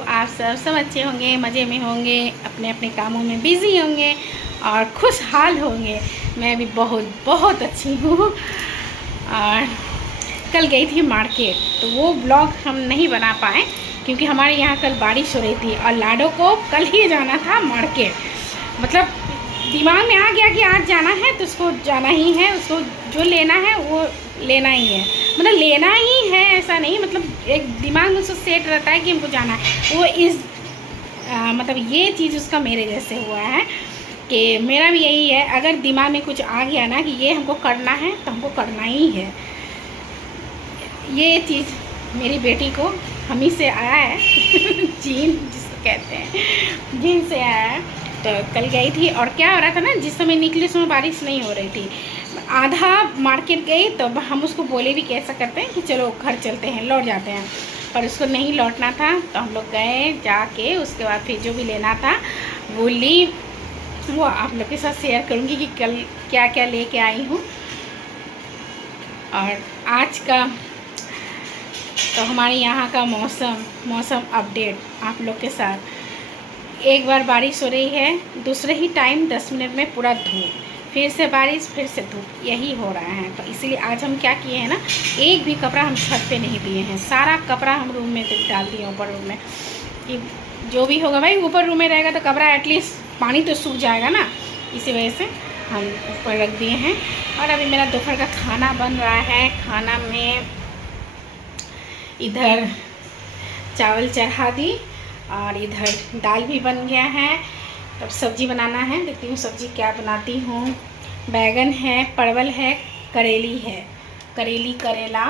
आप सब अच्छे होंगे, मज़े में होंगे, अपने अपने कामों में बिज़ी होंगे और खुशहाल होंगे। मैं भी बहुत बहुत अच्छी हूँ। और कल गई थी मार्केट, तो वो ब्लॉग हम नहीं बना पाए क्योंकि हमारे यहाँ कल बारिश हो रही थी और लाडो को कल ही जाना था मार्केट। मतलब दिमाग में आ गया कि आज जाना है तो उसको जाना ही है, उसको जो लेना है वो लेना ही है। मतलब लेना ही है ऐसा नहीं, मतलब एक दिमाग में उसको सेट रहता है कि हमको जाना है। वो मतलब ये चीज़ उसका मेरे जैसे हुआ है कि मेरा भी यही है, अगर दिमाग में कुछ आ गया ना कि ये हमको करना है तो हमको करना ही है। ये चीज़ मेरी बेटी को हम ही से आया है जीन जिसको कहते हैं, जीन से आया है। तो कल गई थी और क्या हो रहा था ना, जिस समय निकली उस समय बारिश नहीं हो रही थी। आधा मार्केट गई तो हम उसको बोले भी कैसा करते हैं कि चलो घर चलते हैं, लौट जाते हैं, पर उसको नहीं लौटना था। तो हम लोग गए, जाके उसके बाद फिर जो भी लेना था वो ली। वो आप लोग के साथ शेयर करूँगी कि कल क्या क्या लेके आई हूँ। और आज का तो हमारे यहाँ का मौसम अपडेट आप लोग के साथ। एक बार बारिश हो रही है, दूसरे ही टाइम 10 मिनट में पूरा धूप, फिर से बारिश, फिर से धूप, यही हो रहा है। तो इसीलिए आज हम क्या किए हैं ना, एक भी कपड़ा हम छत पे नहीं दिए हैं, सारा कपड़ा हम रूम में डाल दिए, ऊपर रूम में, कि जो भी होगा भाई ऊपर रूम में रहेगा तो कपड़ा एटलीस्ट पानी तो सूख जाएगा ना, इसी वजह से हम ऊपर रख दिए हैं। और अभी मेरा दोपहर का खाना बन रहा है। खाना में इधर चावल चढ़ा दी और इधर दाल भी बन गया है। अब सब्ज़ी बनाना है, देखती हूँ सब्ज़ी क्या बनाती हूँ। बैगन है, परवल है, करेली है, करेला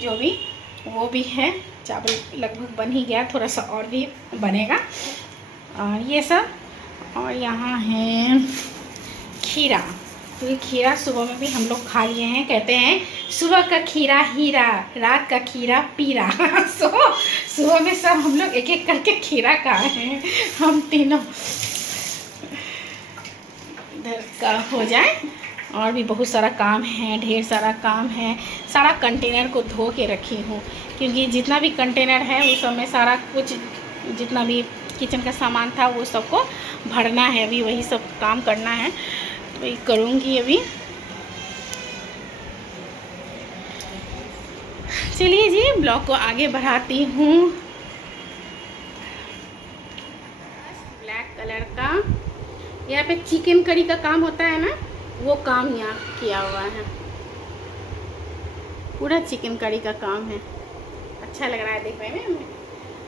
जो भी वो भी है। चावल लगभग बन ही गया, थोड़ा सा और भी बनेगा और ये सब। और यहाँ है खीरा, तो ये खीरा सुबह में भी हम लोग खा लिए हैं। कहते हैं सुबह का खीरा हीरा, रात का खीरा पीरा। सुबह में सब हम लोग एक एक करके खीरा खाए हैं हम तीनों। इधर का हो जाए, और भी बहुत सारा काम है, ढेर सारा काम है। सारा कंटेनर को धो के रखी हूँ क्योंकि जितना भी कंटेनर है उस सब में सारा कुछ जितना भी किचन का सामान था वो सबको भरना है। अभी वही सब काम करना है, तो वही करूँगी अभी। चलिए जी, ब्लॉग को आगे बढ़ाती हूँ। ब्लैक कलर का यहाँ पे चिकन करी का काम होता है ना, वो काम यहाँ किया हुआ है, पूरा चिकन करी का काम है। अच्छा लग रहा है देखने में,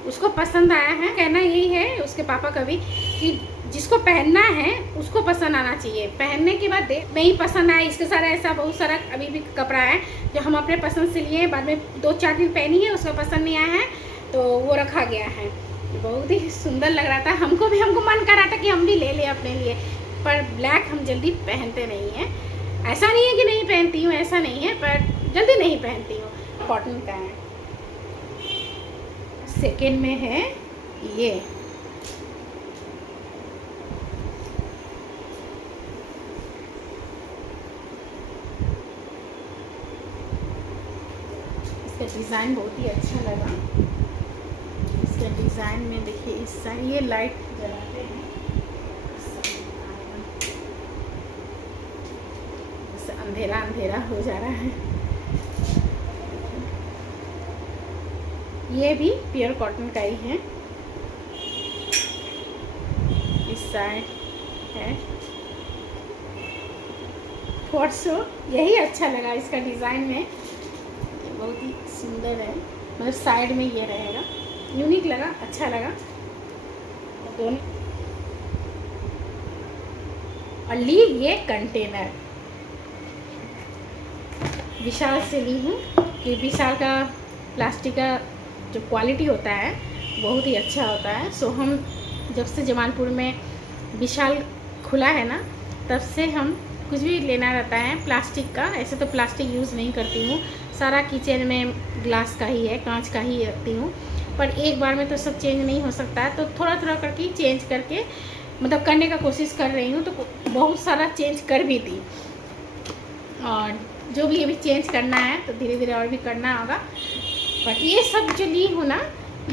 उसको पसंद आया है। कहना यही है उसके पापा का भी कि जिसको पहनना है उसको पसंद आना चाहिए, पहनने के बाद नहीं पसंद आए। इसके सारा ऐसा बहुत सारा अभी भी कपड़ा है जो हम अपने पसंद से लिए, बाद में 2-4 दिन पहनी है, उसको पसंद नहीं आया है तो वो रखा गया है। बहुत ही सुंदर लग रहा था, हमको मन कर रहा था कि हम भी ले लें अपने लिए, पर ब्लैक हम जल्दी पहनते नहीं हैं। ऐसा नहीं है कि नहीं पहनती हूँ, ऐसा नहीं है, पर जल्दी नहीं पहनती हूँ। कॉटन का है। सेकेंड में है ये, इसका डिज़ाइन बहुत ही अच्छा लगा। इसके डिज़ाइन में देखिए इस साइड ये लाइट जलाते हैं, अंधेरा अंधेरा हो जा रहा है। ये भी प्योर कॉटन का ही है। इस साइड है फोर्सो, यही अच्छा लगा इसका डिज़ाइन में, बहुत ही सुंदर है। मतलब साइड में ये रहेगा, यूनिक लगा, अच्छा लगा दोनों। और ली ये कंटेनर विशाल से ली हूँ कि विशाल का प्लास्टिक का जो क्वालिटी होता है बहुत ही अच्छा होता है। सो हम जब से जमालपुर में विशाल खुला है ना, तब से हम कुछ भी लेना रहता है प्लास्टिक का, ऐसे तो प्लास्टिक यूज़ नहीं करती हूँ, सारा किचन में ग्लास का ही है, कांच का ही रखती हूँ। पर एक बार में तो सब चेंज नहीं हो सकता है, तो थोड़ा थोड़ा करके चेंज करके मतलब करने का कोशिश कर रही हूँ। तो बहुत सारा चेंज कर भी दी, और जो भी अभी चेंज करना है तो धीरे धीरे और भी करना होगा। पर ये सब जो ली हूँ ना,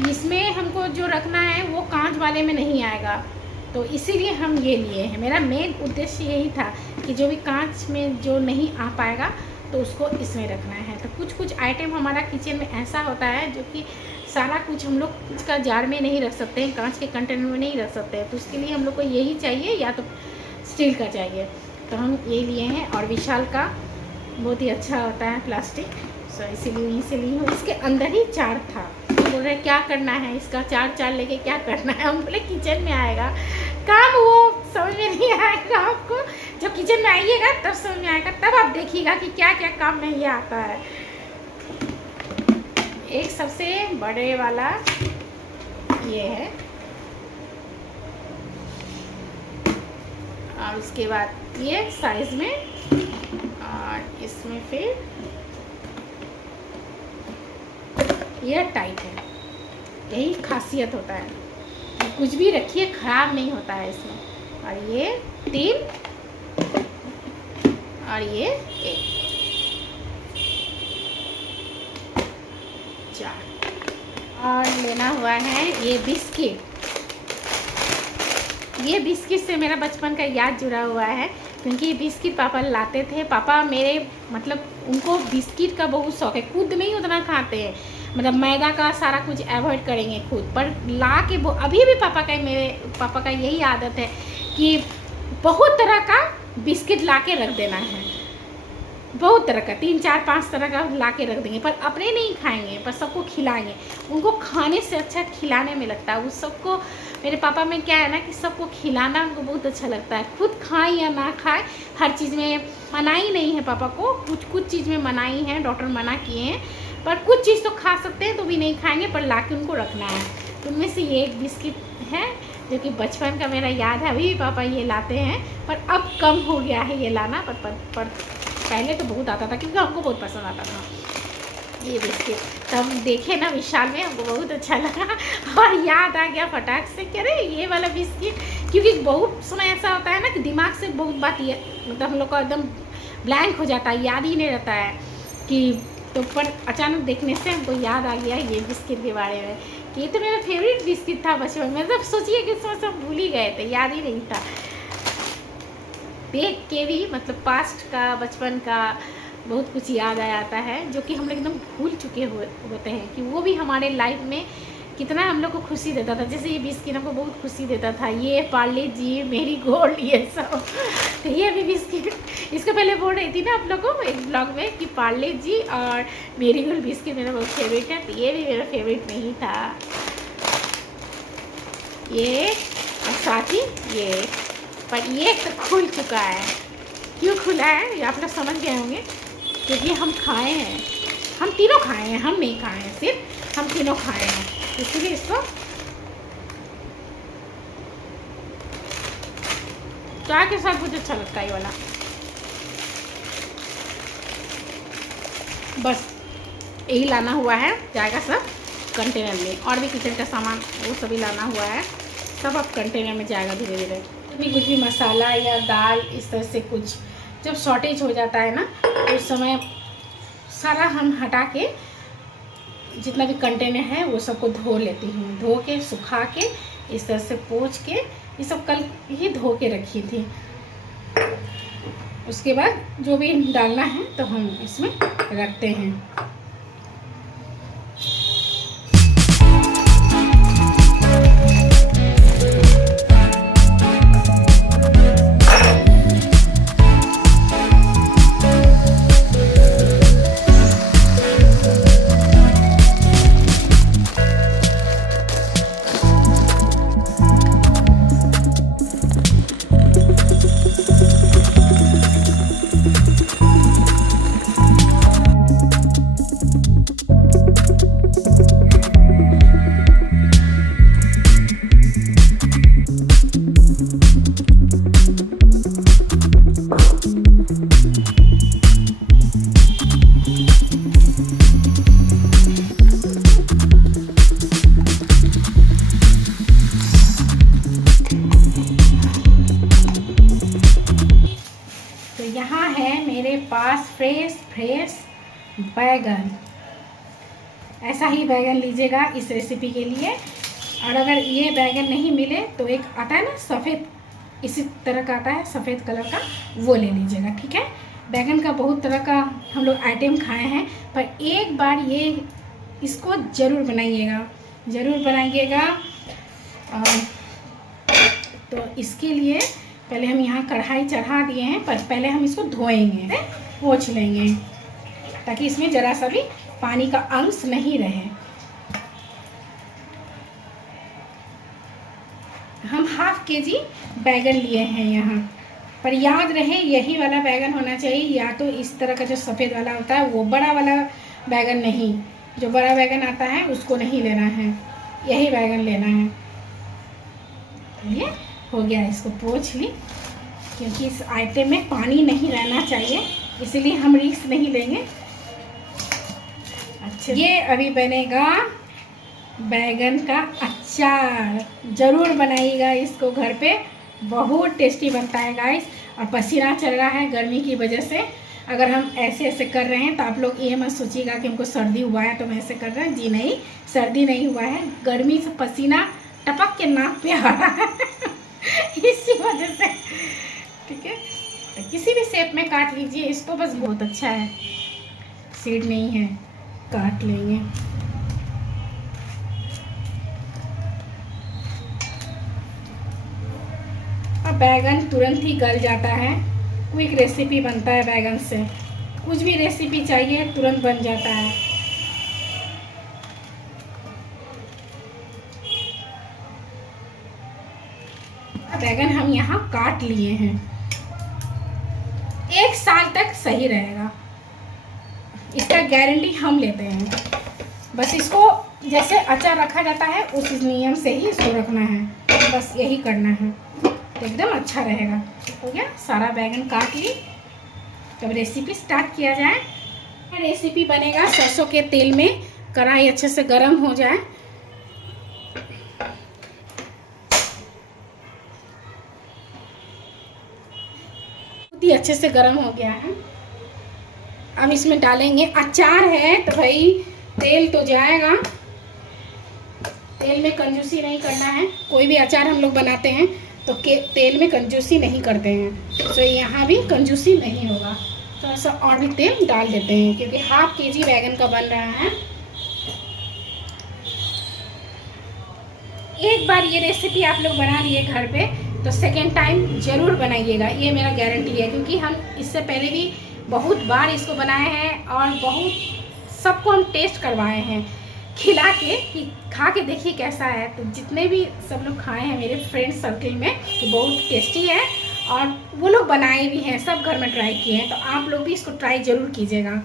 इसमें हमको जो रखना है वो कांच वाले में नहीं आएगा, तो इसीलिए हम ये लिए हैं। मेरा मेन उद्देश्य यही था कि जो भी कांच में जो नहीं आ पाएगा तो उसको इसमें रखना है। तो कुछ कुछ आइटम हमारा किचन में ऐसा होता है जो कि सारा कुछ हम लोग इसका जार में नहीं रख सकते हैं, कांच के कंटेनर में नहीं रख सकते हैं, तो उसके लिए हम लोग को यही चाहिए या तो स्टील का चाहिए। तो हम ये लिए हैं और विशाल का बहुत ही अच्छा होता है प्लास्टिक, सो इसीलिए यहीं से ली हूँ। इसके अंदर ही चार था, बोल रहे क्या करना है इसका, चार लेके क्या करना है। हम बोले किचन में आएगा काम, वो समझ में नहीं आएगा आपको, जब किचन में आइएगा तब समझ में आएगा, तब आप देखिएगा कि क्या क्या काम में ये आता है। एक सबसे बड़े वाला ये है, और उसके बाद ये साइज में, और इसमें फिर ये टाइट है। यही खासियत होता है, कुछ भी रखिए खराब नहीं होता है इसमें। और ये 3 और ये 1, 4। और लेना हुआ है ये बिस्किट। ये बिस्किट से मेरा बचपन का याद जुड़ा हुआ है, क्योंकि ये बिस्किट पापा लाते थे। पापा मेरे मतलब उनको बिस्किट का बहुत शौक है, खुद नहीं उतना खाते हैं, मतलब मैदा का सारा कुछ अवॉइड करेंगे खुद, पर ला के वो अभी भी मेरे पापा का यही आदत है कि बहुत तरह का बिस्किट ला के रख देना है, बहुत तरह का 3, 4, 5 तरह का ला के रख देंगे, पर अपने नहीं खाएंगे, पर सबको खिलाएंगे। उनको खाने से अच्छा खिलाने में लगता है। उस सबको मेरे पापा में क्या है ना कि सबको खिलाना उनको बहुत अच्छा लगता है। खुद खाए या ना खाए, हर चीज़ में मनाही नहीं है पापा को, कुछ चीज़ में मनाही है, डॉक्टर मना किए हैं, पर कुछ चीज़ तो खा सकते हैं, तो भी नहीं खाएंगे, पर ला के उनको रखना है। तो उनमें से ये एक बिस्किट है जो कि बचपन का मेरा याद है, अभी भी पापा ये लाते हैं, पर अब कम हो गया है ये लाना, पर पहले तो बहुत आता था, क्योंकि हमको बहुत पसंद आता था ये बिस्किट। तब देखे ना विशाल में, हमको बहुत अच्छा लगा और याद आ गया फटाक से, कह रहे ये वाला बिस्किट, क्योंकि बहुत समय ऐसा होता है ना कि दिमाग से बहुत बात ये मतलब हम लोग का एकदम ब्लैंक हो जाता है, याद ही नहीं रहता है कि, तो पर अचानक देखने से हमको याद आ गया ये बिस्किट के बारे में कि ये तो मेरा फेवरेट बिस्किट था बचपन में। मतलब सोचिए कि इसमें सब भूल ही गए थे, याद ही नहीं था। देख के भी मतलब पास्ट का, बचपन का बहुत कुछ याद आ जाता है, जो कि हम लोग एकदम भूल चुके होते हैं कि वो भी हमारे लाइफ में कितना हम लोग को खुशी देता था। जैसे ये बिस्किट हमको बहुत खुशी देता था, ये पार्ले जी, मेरी गोल्ड, ये सब। तो ये भी बिस्किट, इसको पहले बोल रही थी ना आप लोगों को एक ब्लॉग में कि पार्ले जी और मेरी गोल्ड बिस्किट मेरा बहुत फेवरेट है, तो ये भी मेरा फेवरेट नहीं था। ये और साथ ही ये, पर ये तो खुल चुका है। क्यों खुला है ये आप लोग समझ गए होंगे, क्योंकि हम खाए हैं, हम तीनों खाए हैं, हम नहीं खाए हैं, सिर्फ हम तीनों खाए हैं, इसलिए इसको चाय के साथ मुझे अच्छा लगता है ये वाला। बस यही लाना हुआ है, जाएगा सब कंटेनर में, और भी किचन का सामान वो सभी लाना हुआ है, सब अब कंटेनर में जाएगा धीरे धीरे। कुछ भी मसाला या दाल इस तरह से कुछ जब शॉर्टेज हो जाता है ना, तो उस समय सारा हम हटा के जितना भी कंटेनर है वो सबको धो लेती हूँ, धो के सुखा के इस तरह से पोंछ के, ये सब कल ही धो के रखी थी। उसके बाद जो भी डालना है तो हम इसमें रखते हैं। फ्रेश बैगन, ऐसा ही बैगन लीजिएगा इस रेसिपी के लिए। और अगर ये बैगन नहीं मिले तो एक आता है ना सफ़ेद, इसी तरह का आता है सफ़ेद कलर का, वो ले लीजिएगा, ठीक है। बैगन का बहुत तरह का हम लोग आइटम खाए हैं, पर एक बार ये इसको ज़रूर बनाइएगा, ज़रूर बनाइएगा। और तो इसके लिए पहले हम यहाँ कढ़ाई चढ़ा दिए हैं, पर पहले हम इसको धोएंगे, पोंछ लेंगे, ताकि इसमें ज़रा सा भी पानी का अंश नहीं रहे। हम ½ केजी बैगन लिए हैं यहाँ, पर याद रहे यही वाला बैगन होना चाहिए, या तो इस तरह का जो सफ़ेद वाला होता है वो बड़ा वाला बैगन नहीं, जो बड़ा बैगन आता है उसको नहीं लेना है, यही बैगन लेना है। ये हो गया, इसको पोंछ ली, क्योंकि इस आइटम में पानी नहीं रहना चाहिए, इसलिए हम रिस्क नहीं लेंगे। अच्छा, ये अभी बनेगा बैगन का अचार। ज़रूर बनाइएगा इसको घर पे, बहुत टेस्टी बनता है गाइस। और पसीना चल रहा है गर्मी की वजह से, अगर हम ऐसे ऐसे कर रहे हैं तो आप लोग ये मत सोचिएगा कि हमको सर्दी हुआ है तो हम ऐसे कर रहे हैं। जी नहीं, सर्दी नहीं हुआ है, गर्मी से पसीना टपक के नाक पे आ रहा है इसी वजह से, ठीक है। तो किसी भी शेप में काट लीजिए इसको, बस बहुत अच्छा है, सीड नहीं है, काट लेंगे। अब बैगन तुरंत ही गल जाता है, क्विक रेसिपी बनता है बैगन से, कुछ भी रेसिपी चाहिए तुरंत बन जाता है। बैगन हम यहाँ काट लिए हैं, 1 साल तक सही रहेगा, इसका गारंटी हम लेते हैं। बस इसको जैसे अचार रखा जाता है उस नियम से ही इसको रखना है, बस यही करना है, तो एकदम अच्छा रहेगा। हो गया, सारा बैगन काट ली। तब रेसिपी स्टार्ट किया जाए। रेसिपी बनेगा सरसों के तेल में, कढ़ाई अच्छे से गर्म हो जाए। बहुत ही अच्छे से गर्म हो गया है। अब इसमें डालेंगे, अचार है तो भाई तेल तो जाएगा, तेल में कंजूसी नहीं करना है। कोई भी अचार हम लोग बनाते हैं तो तेल में कंजूसी नहीं करते हैं, तो यहाँ भी कंजूसी नहीं होगा। थोड़ा सा और भी तेल डाल देते हैं, क्योंकि ½ केजी बैगन का बन रहा है। एक बार ये रेसिपी आप लोग बना लिए घर पे तो सेकेंड टाइम ज़रूर बनाइएगा, ये मेरा गारंटी है, क्योंकि हम इससे पहले भी बहुत बार इसको बनाए हैं और बहुत सबको हम टेस्ट करवाए हैं खिला के, कि खा के देखिए कैसा है। तो जितने भी सब लोग खाए हैं मेरे फ्रेंड सर्कल में कि बहुत टेस्टी है, और वो लोग बनाए भी हैं, सब घर में ट्राई किए हैं, तो आप लोग भी इसको ट्राई ज़रूर कीजिएगा।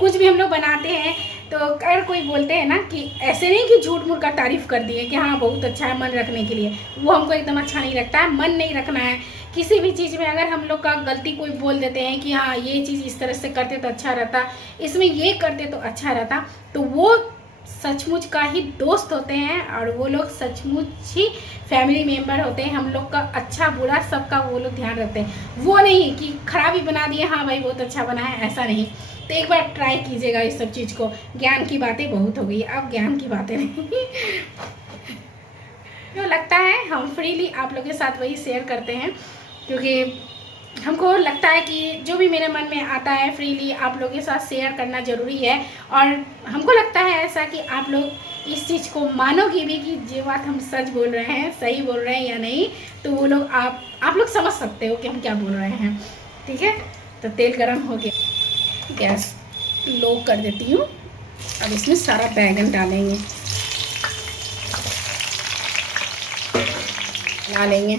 कुछ भी हम लोग बनाते हैं तो अगर कोई बोलते हैं ना कि ऐसे नहीं कि झूठ मूठ का तारीफ़ कर दिए कि हाँ बहुत अच्छा है मन रखने के लिए, वो हमको एकदम अच्छा नहीं लगता है। मन नहीं रखना है किसी भी चीज़ में। अगर हम लोग का गलती कोई बोल देते हैं कि हाँ ये चीज़ इस तरह से करते तो अच्छा रहता, इसमें ये करते तो अच्छा रहता, तो वो सचमुच का ही दोस्त होते हैं, और वो लोग सचमुच ही फैमिली मेम्बर होते हैं। हम लोग का अच्छा बुरा सबका वो लोग ध्यान रखते हैं, वो नहीं कि खराबी बना दिए हाँ भाई बहुत अच्छा बना है, ऐसा नहीं। तो एक बार ट्राई कीजिएगा इस सब चीज़ को। ज्ञान की बातें बहुत हो गई, अब ज्ञान की बातें नहीं जो लगता है हम फ्रीली आप लोगों के साथ वही शेयर करते हैं, क्योंकि हमको लगता है कि जो भी मेरे मन में आता है फ्रीली आप लोगों के साथ शेयर करना ज़रूरी है। और हमको लगता है ऐसा कि आप लोग इस चीज़ को मानोगे भी कि जो बात हम सच बोल रहे हैं, सही बोल रहे हैं या नहीं, तो वो लोग आप लोग समझ सकते हो कि हम क्या बोल रहे हैं, ठीक है। तो तेल गरम हो गया, गैस लो कर देती हूँ। अब इसमें सारा बैगन डालेंगे, डालेंगे।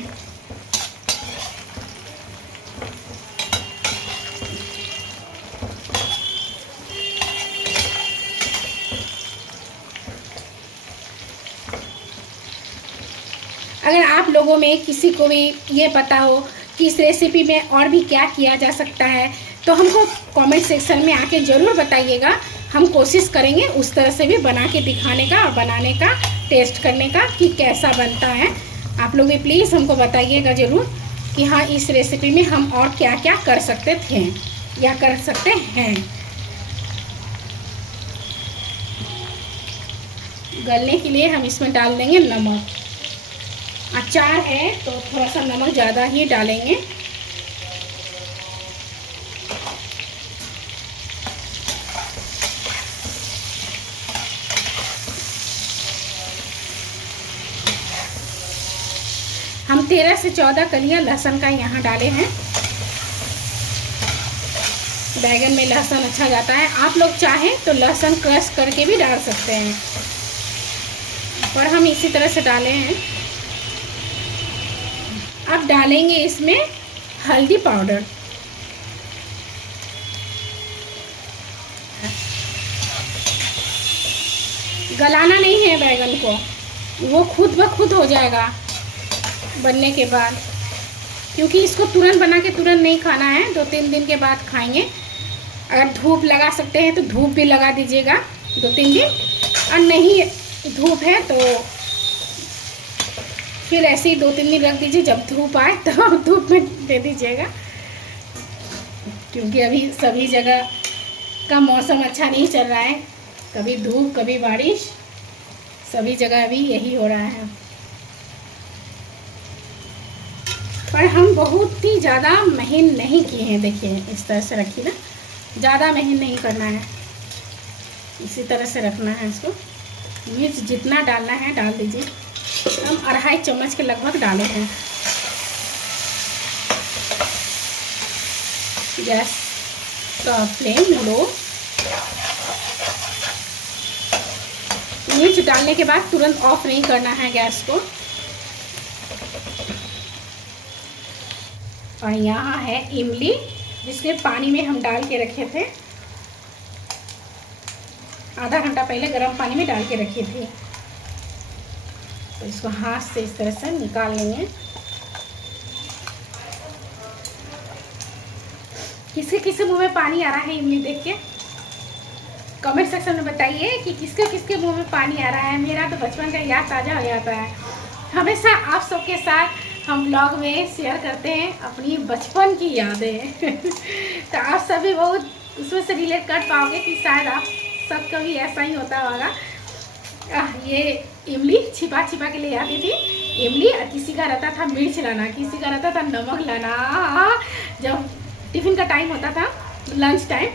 अगर आप लोगों में किसी को भी ये पता हो कि इस रेसिपी में और भी क्या किया जा सकता है, तो हमको कमेंट सेक्शन में आके ज़रूर बताइएगा। हम कोशिश करेंगे उस तरह से भी बना के दिखाने का और बनाने का, टेस्ट करने का कि कैसा बनता है। आप लोग भी प्लीज़ हमको बताइएगा ज़रूर कि हाँ इस रेसिपी में हम और क्या क्या कर सकते थे या कर सकते हैं। गलने के लिए हम इसमें डाल देंगे नमक। अचार है तो थोड़ा सा नमक ज़्यादा ही डालेंगे। हम 13 से 14 कलियां लहसुन का यहाँ डाले हैं। बैगन में लहसुन अच्छा जाता है। आप लोग चाहें तो लहसुन क्रश करके भी डाल सकते हैं, पर हम इसी तरह से डाले हैं। अब डालेंगे इसमें हल्दी पाउडर। गलाना नहीं है बैगन को, वो खुद ब खुद हो जाएगा बनने के बाद, क्योंकि इसको तुरंत बना के तुरंत नहीं खाना है, 2-3 दिन के बाद खाएंगे। अगर धूप लगा सकते हैं तो धूप भी लगा दीजिएगा 2-3 दिन, और नहीं धूप है तो फिर ऐसे ही 2-3 दिन रख दीजिए। जब धूप आए तो धूप में दे दीजिएगा, क्योंकि अभी सभी जगह का मौसम अच्छा नहीं चल रहा है, कभी धूप कभी बारिश, सभी जगह अभी यही हो रहा है। पर हम बहुत ही ज़्यादा महीन नहीं किए हैं, देखिए इस तरह से रखिए ना, ज़्यादा महीन नहीं करना है, इसी तरह से रखना है इसको। मिर्च जितना डालना है डाल दीजिए। हम 2.5 चम्मच के लगभग डाले हैं। गैस का फ्लेम लो। मिर्च डालने के बाद तुरंत ऑफ नहीं करना है गैस को। और यहाँ है इमली, जिसके पानी में हम डाल के रखे थे, आधा घंटा पहले गर्म पानी में डाल के रखी थी। तो इसको हाथ से इस तरह से निकाल लेंगे। किसके किसके मुंह में पानी आ रहा है इमली देख के? कमेंट सेक्शन में बताइए कि किसके किसके मुंह में पानी आ रहा है। मेरा तो बचपन का याद ताज़ा हो जाता है। हमेशा आप सबके साथ हम ब्लॉग में शेयर करते हैं अपनी बचपन की यादें तो आप सभी बहुत उसमें से रिलेट कर पाओगे कि शायद आप सबका भी ऐसा ही होता होगा। ये इमली छिपा छिपा के ले आती थी इमली, और किसी का रहता था मिर्च लाना, किसी का रहता था नमक लाना। जब टिफ़िन का टाइम होता था, लंच टाइम,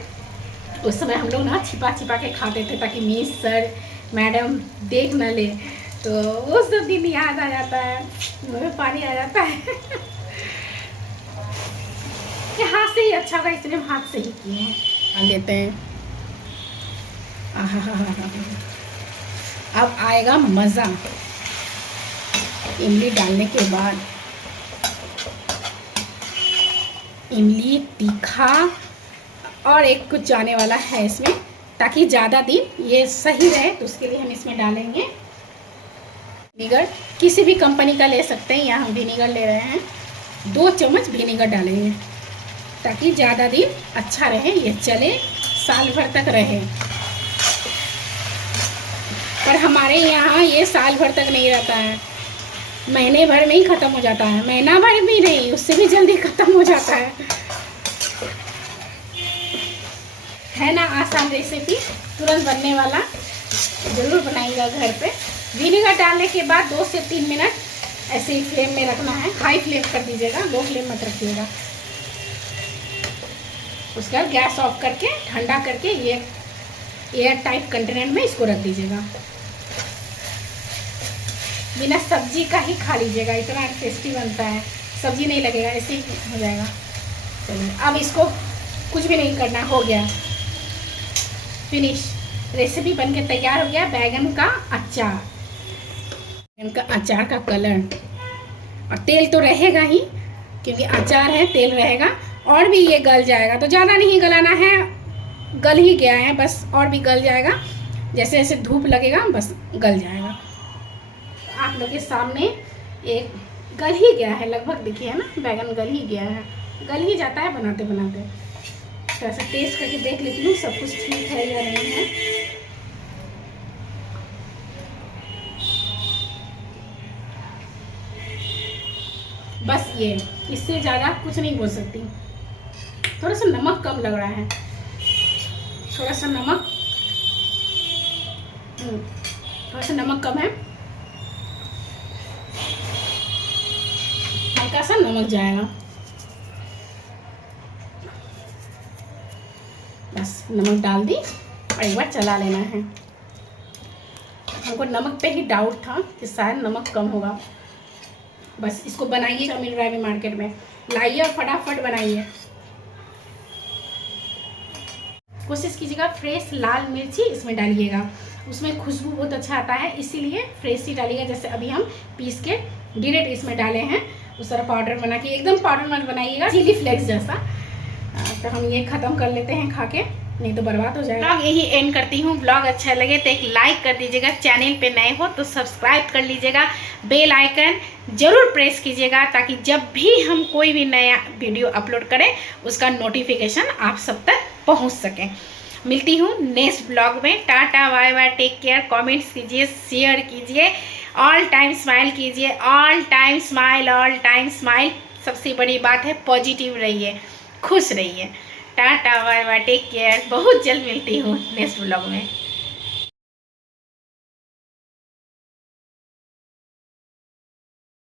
उस समय हम लोग ना छिपा छिपा के खाते थे ताकि मिस सर मैडम देख न ले। तो उस दिन याद आ जाता है, मुँह में पानी आ जाता है कि हाथ से ही अच्छा होगा, इसलिए हम हाथ से ही किए हैं। डाल देते हैं। अब आएगा मज़ा इमली डालने के बाद। इमली तीखा और एक कुछ जाने वाला है इसमें, ताकि ज़्यादा दिन ये सही रहे, तो उसके लिए हम इसमें डालेंगे विनेगर। किसी भी कंपनी का ले सकते हैं, यहाँ हम विनेगर ले रहे हैं। 2 चम्मच विनेगर डालेंगे ताकि ज़्यादा दिन अच्छा रहे, ये चले, साल भर तक रहे। पर हमारे यहाँ ये साल भर तक नहीं रहता है, महीने भर में ही ख़त्म हो जाता है। महीना भर भी नहीं, उससे भी जल्दी ख़त्म हो जाता है ना। आसान रेसिपी, तुरंत बनने वाला, ज़रूर बनाइएगा घर पे। विनेगर डालने के बाद 2 से 3 मिनट ऐसे ही फ्लेम में रखना है। हाई फ्लेम कर दीजिएगा, लो फ्लेम मत रखिएगा। उसके बाद गैस ऑफ करके ठंडा करके ये एयर टाइट कंटेनर में इसको रख दीजिएगा। बिना सब्जी का ही खा लीजिएगा, इतना टेस्टी बनता है। सब्जी नहीं लगेगा, ऐसे ही हो जाएगा। चलिए अब इसको कुछ भी नहीं करना, हो गया फिनिश। रेसिपी बनके तैयार हो गया बैगन का अचार। बैगन का अचार का कलर, और तेल तो रहेगा ही क्योंकि अचार है, तेल रहेगा। और भी ये गल जाएगा, तो ज़्यादा नहीं गलाना है, गल ही गया है बस, और भी गल जाएगा। जैसे जैसे धूप लगेगा बस गल जाएगा। आप लोग के सामने एक गल ही गया है लगभग, देखिए है ना, बैगन गल ही गया है, गल ही जाता है बनाते बनाते। थोड़ा सा टेस्ट करके देख लेती हूँ सब कुछ ठीक है या नहीं है। बस ये, इससे ज़्यादा कुछ नहीं बोल सकती। थोड़ा सा नमक कम लग रहा है, थोड़ा सा नमक थोड़ा सा नमक कम है, हल्का सा नमक जाएगा, बस नमक डाल दी और एक बार चला लेना है। हमको नमक पे ही डाउट था कि शायद नमक कम होगा। बस इसको बनाइए, जो मिल रहा है अभी मार्केट में, लाइए और फटाफट बनाइए। कोशिश कीजिएगा फ्रेश लाल मिर्ची इसमें डालिएगा, उसमें खुशबू बहुत अच्छा आता है, इसीलिए फ्रेश ही डालिएगा। जैसे अभी हम पीस के डायरेक्ट इसमें डाले हैं, उस तरह पाउडर बना के एकदम पाउडर मत बनाइएगा, चिली फ्लेक्स जैसा। तो हम ये ख़त्म कर लेते हैं खा के, नहीं तो बर्बाद हो जाएगा। ब्लॉग यही एंड करती हूँ। ब्लॉग अच्छा लगे तो एक लाइक कर दीजिएगा, चैनल पे नए हो तो सब्सक्राइब कर लीजिएगा, बेल आइकन जरूर प्रेस कीजिएगा ताकि जब भी हम कोई भी नया वीडियो अपलोड करें उसका नोटिफिकेशन आप सब तक पहुँच सके। मिलती हूँ नेक्स्ट ब्लॉग में। Tata bye bye, take care. Comments कीजिए, शेयर कीजिए, ऑल टाइम स्माइल कीजिए, all time smile, all time smile. सबसे बड़ी बात है पॉजिटिव रहिए, खुश रहिए। Tata bye bye, take care. बहुत जल्द मिलती हूँ नेक्स्ट ब्लॉग में।